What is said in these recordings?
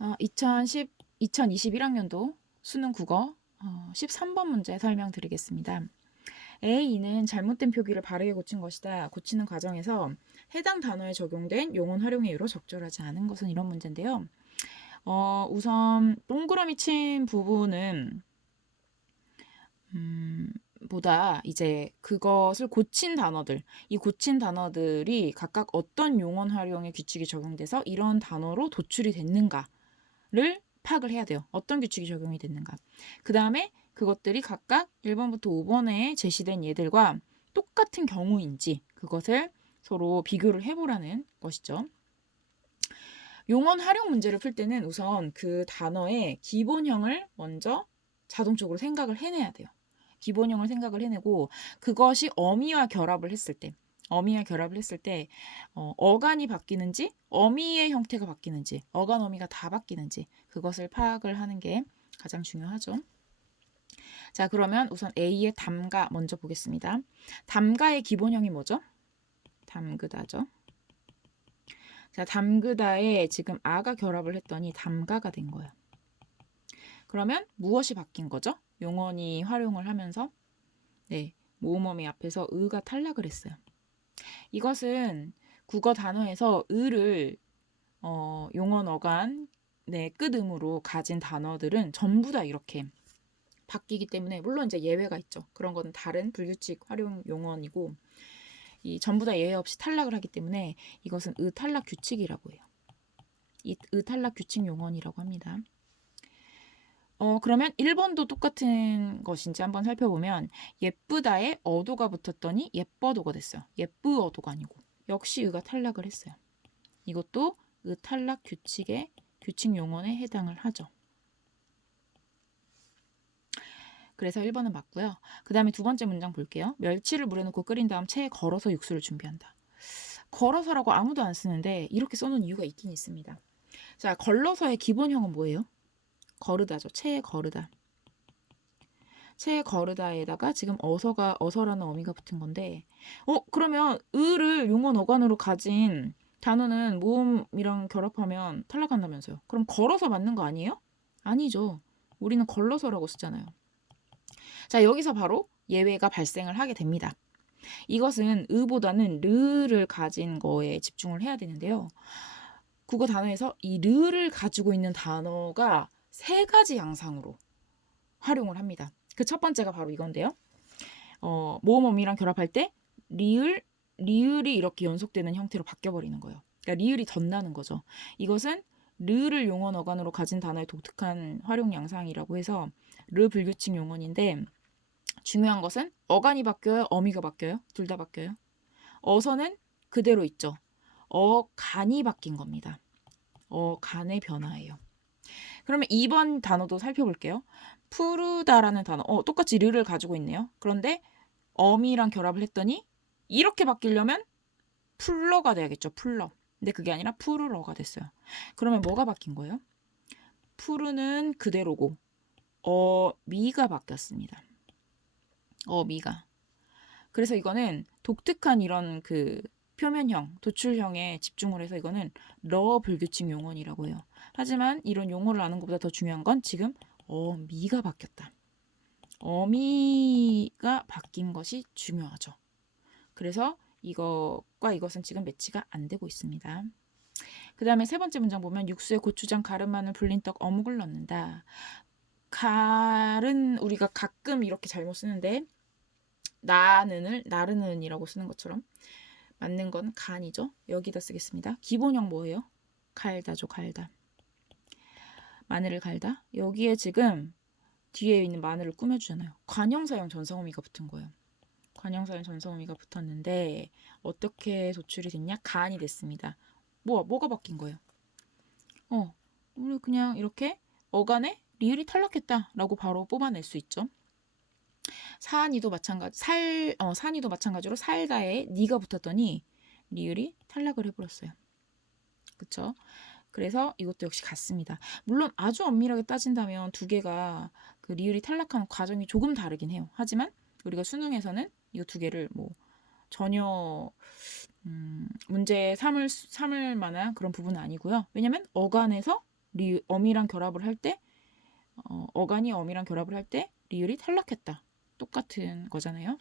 2021학년도 수능 국어 13번 문제 설명드리겠습니다. A는 잘못된 표기를 바르게 고친 것이다. 고치는 과정에서 해당 단어에 적용된 용언 활용의 이유로 적절하지 않은 것은 이런 문제인데요. 우선 동그라미 친 부분은 보다 이제 그것을 고친 단어들, 이 고친 단어들이 각각 어떤 용언 활용의 규칙이 적용돼서 이런 단어로 도출이 됐는가를 파악을 해야 돼요. 어떤 규칙이 적용이 됐는가. 그 다음에 그것들이 각각 1번부터 5번에 제시된 예들과 똑같은 경우인지 그것을 서로 비교를 해보라는 것이죠. 용언 활용 문제를 풀 때는 우선 그 단어의 기본형을 먼저 자동적으로 생각을 해내야 돼요. 기본형을 생각을 해내고 그것이 어미와 결합을 했을 때 어간이 바뀌는지 어미의 형태가 바뀌는지 어간 어미가 다 바뀌는지 그것을 파악을 하는 게 가장 중요하죠. 자, 그러면 우선 A의 담가 먼저 보겠습니다. 담가의 기본형이 뭐죠? 담그다죠. 자, 담그다에 지금 아가 결합을 했더니 담가가 된 거예요. 그러면 무엇이 바뀐 거죠? 용언이 활용을 하면서 모음어미 앞에서 의가 탈락을 했어요. 이것은 국어 단어에서 의를 용언 어간의 끝음으로 가진 단어들은 전부 다 이렇게 바뀌기 때문에 물론 이제 예외가 있죠. 그런 거는 다른 불규칙 활용 용언이고 이 전부 다 예외 없이 탈락을 하기 때문에 이것은 의 탈락 규칙이라고 해요. 이 의 탈락 규칙 용언이라고 합니다. 그러면 1번도 똑같은 것인지 한번 살펴보면 예쁘다에 어도가 붙었더니 예뻐도가 됐어요. 예쁘어도가 아니고 역시 의가 탈락을 했어요. 이것도 의 탈락 규칙의 규칙 용언에 해당을 하죠. 그래서 1번은 맞고요. 그 다음에 두 번째 문장 볼게요. 멸치를 물에 넣고 끓인 다음 체에 걸어서 육수를 준비한다. 걸어서라고 아무도 안 쓰는데 이렇게 써놓은 이유가 있긴 있습니다. 자, 걸러서의 기본형은 뭐예요? 거르다죠. 체에 거르다. 체에 거르다에다가 지금 어서라는 어미가 붙은 건데 그러면 의를 용언 어간으로 가진 단어는 모음이랑 결합하면 탈락한다면서요. 그럼 걸어서 맞는 거 아니에요? 아니죠. 우리는 걸러서라고 쓰잖아요. 자, 여기서 바로 예외가 발생을 하게 됩니다. 이것은 의보다는 르를 가진 거에 집중을 해야 되는데요. 국어 단어에서 이 르를 가지고 있는 단어가 세 가지 양상으로 활용을 합니다. 그 첫 번째가 바로 이건데요. 모음어미랑 결합할 때 리을이 이렇게 연속되는 형태로 바뀌어버리는 거예요. 그러니까 리을이 덧나는 거죠. 이것은 르를 용언 어간으로 가진 단어의 독특한 활용 양상이라고 해서 르 불규칙 용언인데 중요한 것은 어간이 바뀌어요? 어미가 바뀌어요? 둘 다 바뀌어요? 어서는 그대로 있죠. 어간이 바뀐 겁니다. 어간의 변화예요. 그러면 2번 단어도 살펴볼게요. 푸르다라는 단어. 똑같이 르를 가지고 있네요. 그런데 어미랑 결합을 했더니 이렇게 바뀌려면 풀러가 돼야겠죠. 풀러. 근데 그게 아니라 푸르러가 됐어요. 그러면 뭐가 바뀐 거예요? 푸르는 그대로고 미가 바뀌었습니다. 미가. 그래서 이거는 독특한 이런 그 표면형, 도출형에 집중을 해서 이거는 러 불규칙 용언이라고 해요. 하지만 이런 용어를 아는 것보다 더 중요한 건 지금 미가 바뀌었다. 어미가 바뀐 것이 중요하죠. 그래서 이것과 이것은 지금 매치가 안 되고 있습니다. 그 다음에 세 번째 문장 보면 육수에 고추장, 가름, 마늘, 불린 떡, 어묵을 넣는다. 갈은 우리가 가끔 이렇게 잘못 쓰는데 나르는이라고 쓰는 것처럼 맞는 건 간이죠. 여기다 쓰겠습니다. 기본형 뭐예요? 갈다죠. 갈다. 마늘을 갈다. 여기에 지금 뒤에 있는 마늘을 꾸며주잖아요. 관형사형 전성어미가 붙은 거예요. 관형사형 전성어미가 붙었는데 어떻게 도출이 됐냐? 간이 됐습니다. 뭐가 바뀐 거예요? 우리 그냥 이렇게 어간에 리을이 탈락했다라고 바로 뽑아낼 수 있죠. 산이도 마찬가지로 살다에 니가 붙었더니 리을이 탈락을 해버렸어요. 그쵸? 그래서 이것도 역시 같습니다. 물론 아주 엄밀하게 따진다면 두 개가 그 리을이 탈락하는 과정이 조금 다르긴 해요. 하지만 우리가 수능에서는 이 두 개를 전혀 문제 삼을 만한 그런 부분은 아니고요. 왜냐면 어간에서 어미랑 결합을 할 때, 어간이 어미랑 결합을 할 때 리을이 탈락했다. 똑같은 거잖아요.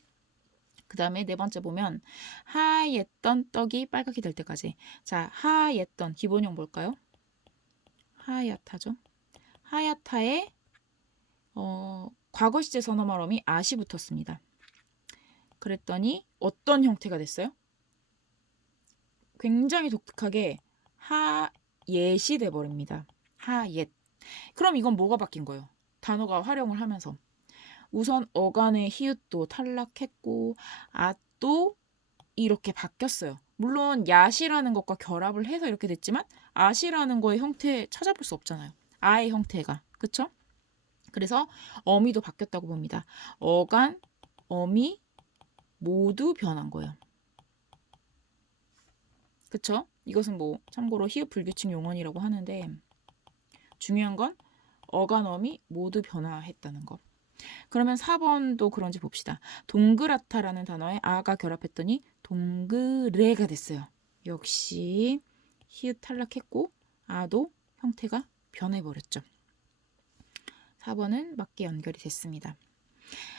그 다음에 네 번째 보면 하였던 떡이 빨갛게 될 때까지. 자, 하였던 기본형 뭘까요? 하얗다죠. 하얗다에 과거 시제 선어말 어미 아시 붙었습니다. 그랬더니 어떤 형태가 됐어요? 굉장히 독특하게 하옅이 돼버립니다. 하옅. 그럼 이건 뭐가 바뀐 거예요? 단어가 활용을 하면서. 우선 어간의 히읗도 탈락했고 앗도 이렇게 바뀌었어요. 물론 야시라는 것과 결합을 해서 이렇게 됐지만 아시라는 거의 형태 찾아볼 수 없잖아요. 아의 형태가. 그쵸? 그래서 어미도 바뀌었다고 봅니다. 어간, 어미 모두 변한 거예요. 그쵸? 이것은 뭐 참고로 히읗 불규칙 용언이라고 하는데 중요한 건 어간, 어미 모두 변화했다는 거. 그러면 4번도 그런지 봅시다. 동그랗다라는 단어에 아가 결합했더니 동그레가 됐어요. 역시 히읗 탈락했고 아도 형태가 변해버렸죠. 4번은 맞게 연결이 됐습니다.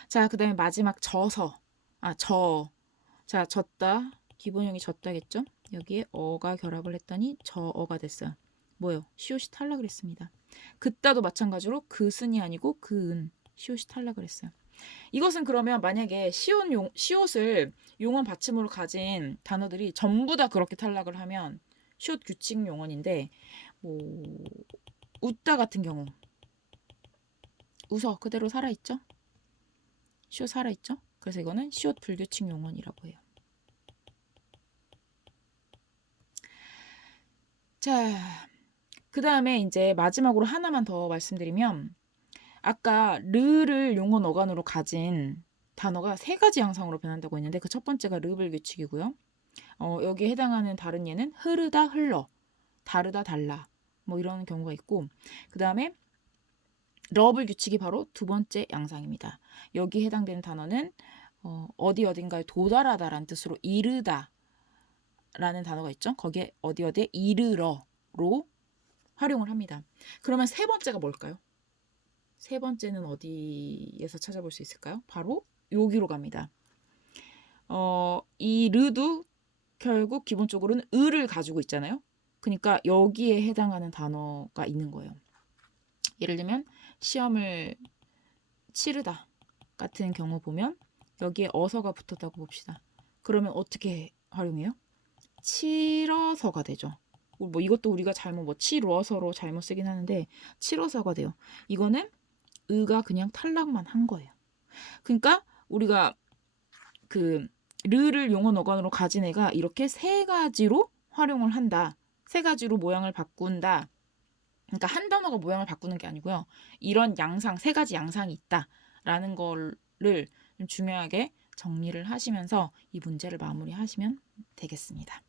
자, 그 다음에 마지막 져서. 자, 졌다. 기본형이 졌다겠죠? 여기에 어가 결합을 했더니 저어가 됐어요. 뭐예요? 시옷이 탈락을 했습니다. 그따도 마찬가지로 그슨이 아니고 그은. 시옷이 탈락을 했어요. 이것은 그러면 만약에 시옷을 용언 받침으로 가진 단어들이 전부 다 그렇게 탈락을 하면 시옷 규칙 용언인데 뭐 웃다 같은 경우 웃어 그대로 살아있죠? 시옷 살아있죠? 그래서 이거는 시옷 불규칙 용언이라고 해요. 자, 그 다음에 이제 마지막으로 하나만 더 말씀드리면 아까 르를 용언 어간으로 가진 단어가 3가지 양상으로 변한다고 했는데 그 첫 번째가 르불 규칙이고요. 여기에 해당하는 다른 예는 흐르다, 흘러, 다르다, 달라 뭐 이런 경우가 있고 그 다음에 러불 규칙이 바로 두 번째 양상입니다. 여기에 해당되는 단어는 어디 어딘가에 도달하다라는 뜻으로 이르다 라는 단어가 있죠. 거기에 어디 어디에 이르러로 활용을 합니다. 그러면 세 번째가 뭘까요? 세 번째는 어디에서 찾아볼 수 있을까요? 바로 여기로 갑니다. 이 르도 결국 기본적으로는 을을 가지고 있잖아요. 그러니까 여기에 해당하는 단어가 있는 거예요. 예를 들면 시험을 치르다 같은 경우 보면 여기에 어서가 붙었다고 봅시다. 그러면 어떻게 활용해요? 치러서가 되죠. 뭐 이것도 우리가 잘못 뭐 치러서로 잘못 쓰긴 하는데 치러서가 돼요. 이거는 의가 그냥 탈락만 한 거예요. 그러니까 우리가 그 르를 용언 어간으로 가진 애가 이렇게 3가지로 활용을 한다. 3가지로 모양을 바꾼다. 그러니까 한 단어가 모양을 바꾸는 게 아니고요. 이런 양상, 3가지 양상이 있다라는 거를 좀 중요하게 정리를 하시면서 이 문제를 마무리하시면 되겠습니다.